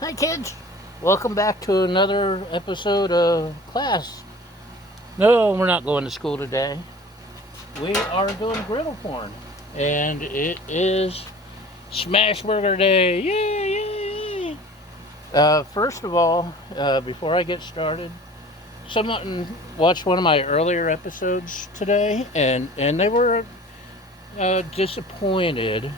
Hi, kids. Welcome back to another episode of class. No, we're not going to school today. We are doing griddle porn, and it is Smash Burger Day. Yay, yay, yay! First of all, before I get started, someone watched one of my earlier episodes today, and they were disappointed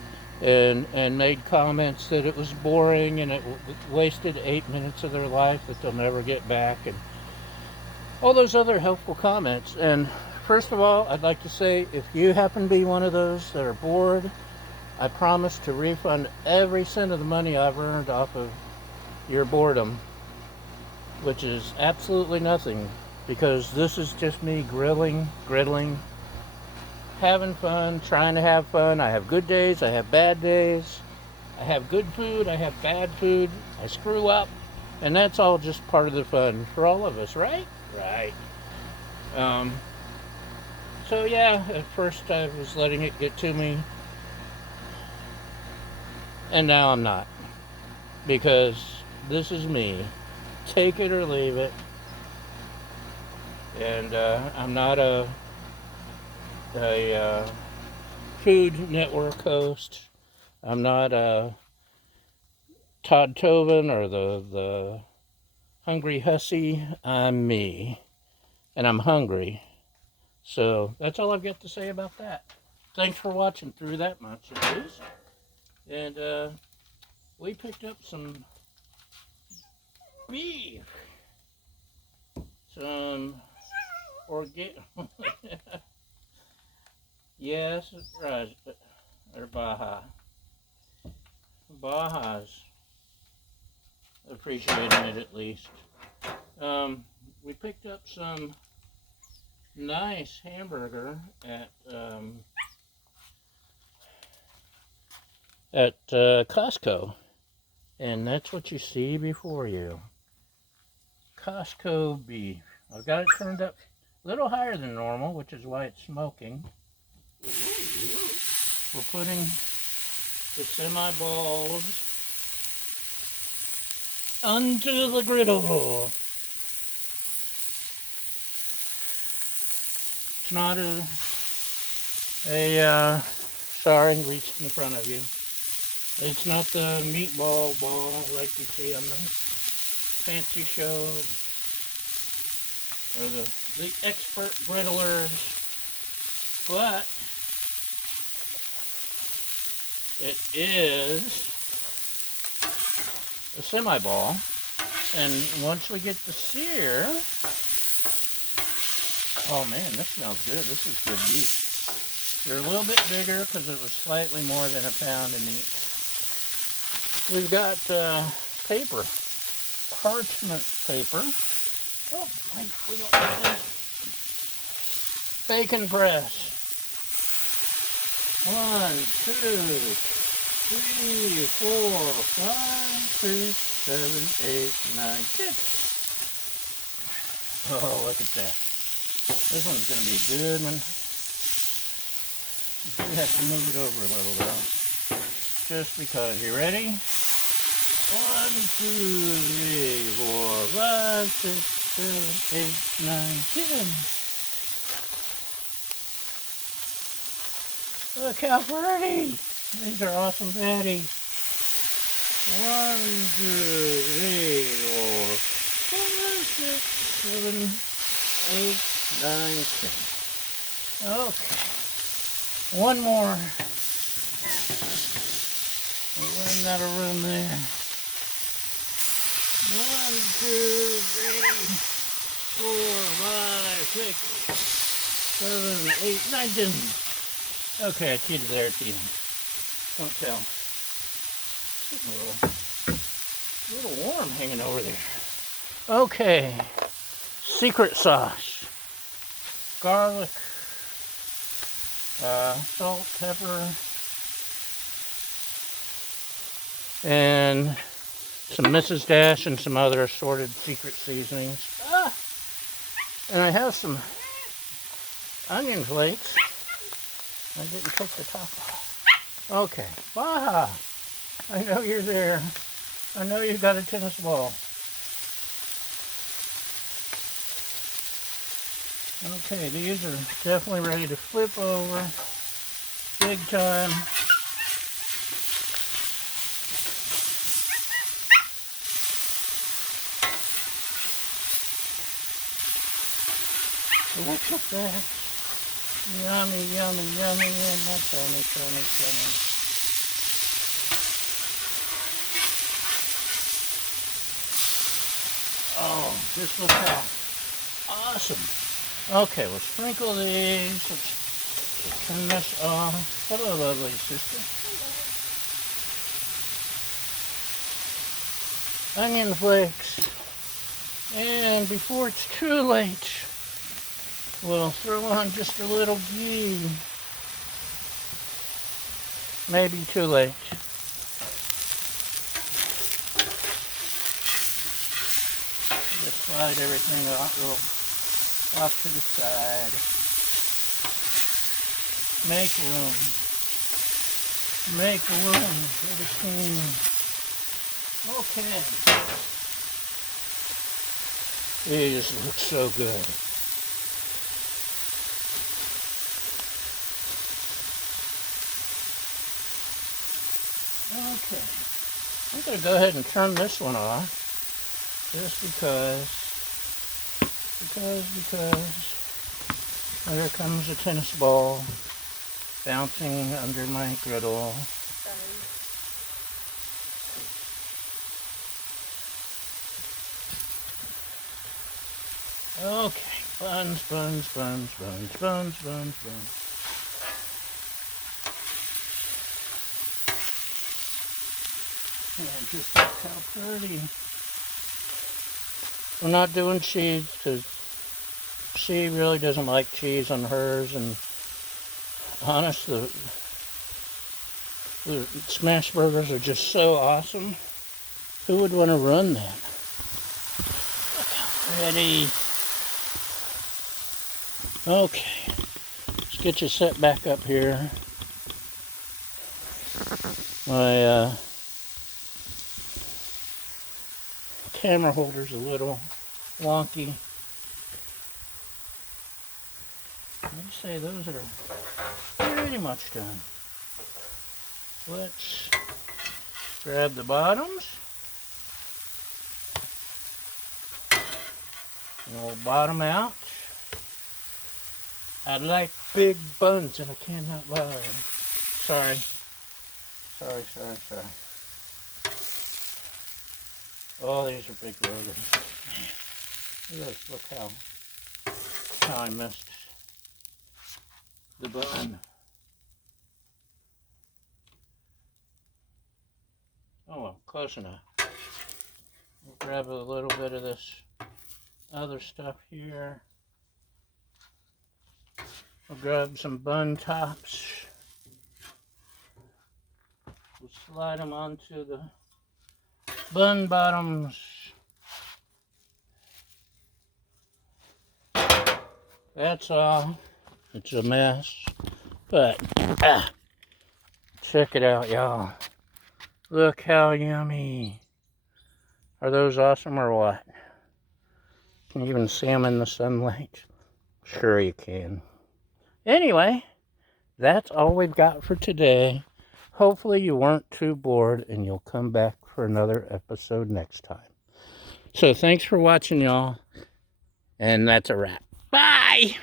and made comments that it was boring and it wasted 8 minutes of their life that they'll never get back, and all those other helpful comments. And first of all, I'd like to say, if you happen to be one of those that are bored, I promise to refund every cent of the money I've earned off of your boredom, which is absolutely nothing, because this is just me griddling, having fun, trying to have fun. I have good days, I have bad days. I have good food, I have bad food. I screw up, and that's all just part of the fun for all of us, right? Right. Um, so yeah, at first I was letting it get to me, and now I'm not, because this is me. Take it or leave it. And I'm not a Food Network host. I'm not Todd Toven or the Hungry Hussy. I'm me, and I'm hungry. So that's all I've got to say about that. Thanks for watching through that much, at least. And we picked up some beef, some organic. Yes, right, or Baja. Baja's appreciating it at least. We picked up some nice hamburger at Costco, and that's what you see before you. Costco beef. I've got it turned up a little higher than normal, which is why it's smoking. We're putting the semi balls onto the griddle. It's not sorry, reached in front of you. It's not the meatball ball like you see on the fancy shows or the expert griddlers, but it is a semi ball. And once we get the sear, oh man, this smells good. This is good beef. They're a little bit bigger because it was slightly more than a pound in each. We've got paper, parchment paper. Oh, we don't have this. Bacon press. 1, 2, 3, 4, 5, 6, 7, 8, 9, 10. Oh, look at that. This one's going to be a good one. You do have to move it over a little though. Just because. You ready? 1, 2, 3, 4, 5, 6, 7, 8, 9, 10. Look how pretty! These are awesome patties. 1, 2, 3, 4, 5, 6, 7, 8, 9, 10. Okay. One more. We're running out of room there. 1, 2, 3, 4, 5, 6, 7, 8, 9, 10. Okay, I cheated there at the end. Don't tell. It's getting a little warm hanging over there. Okay. Secret sauce. Garlic, salt, pepper, and some Mrs. Dash and some other assorted secret seasonings. And I have some onion flakes. I didn't cook the top off. Okay, Baja, I know you're there. I know you got a tennis ball. Okay, these are definitely ready to flip over. Big time. Look at that. Yummy, yummy, yummy, and that's yummy, yummy, yummy. Oh, just look how awesome. Okay, we'll sprinkle these. Let's turn this off. Hello, lovely sister. Onion flakes. And before it's too late, we'll throw on just a little ghee. Maybe too late. Just slide everything off to the side. Make room. Make room for the steam. Okay. These look so good. Okay. I'm going to go ahead and turn this one off. Just because there comes a tennis ball bouncing under my griddle. Okay, buns, buns, buns, buns, buns, buns, buns. And just look how pretty. We're not doing cheese because she really doesn't like cheese on hers, and honest, the smash burgers are just so awesome. Who would want to run that? Look how pretty. Okay, let's get you set back up here. My camera holder's a little wonky. I'd say those are pretty much done. Let's grab the bottoms. And we'll bottom out. I like big buns and I cannot buy them. Sorry. Sorry. Oh, these are big burgers. Look how I missed the bun. Oh well, close enough. We'll grab a little bit of this other stuff here. We'll grab some bun tops. We'll slide them onto the bun bottoms. That's all. It's a mess, but check it out, y'all. Look how yummy. Are those awesome or what? Can you even see them in the sunlight? Sure you can. Anyway, that's all we've got for today. Hopefully you weren't too bored and you'll come back for another episode next time. So thanks for watching, y'all. And that's a wrap. Bye!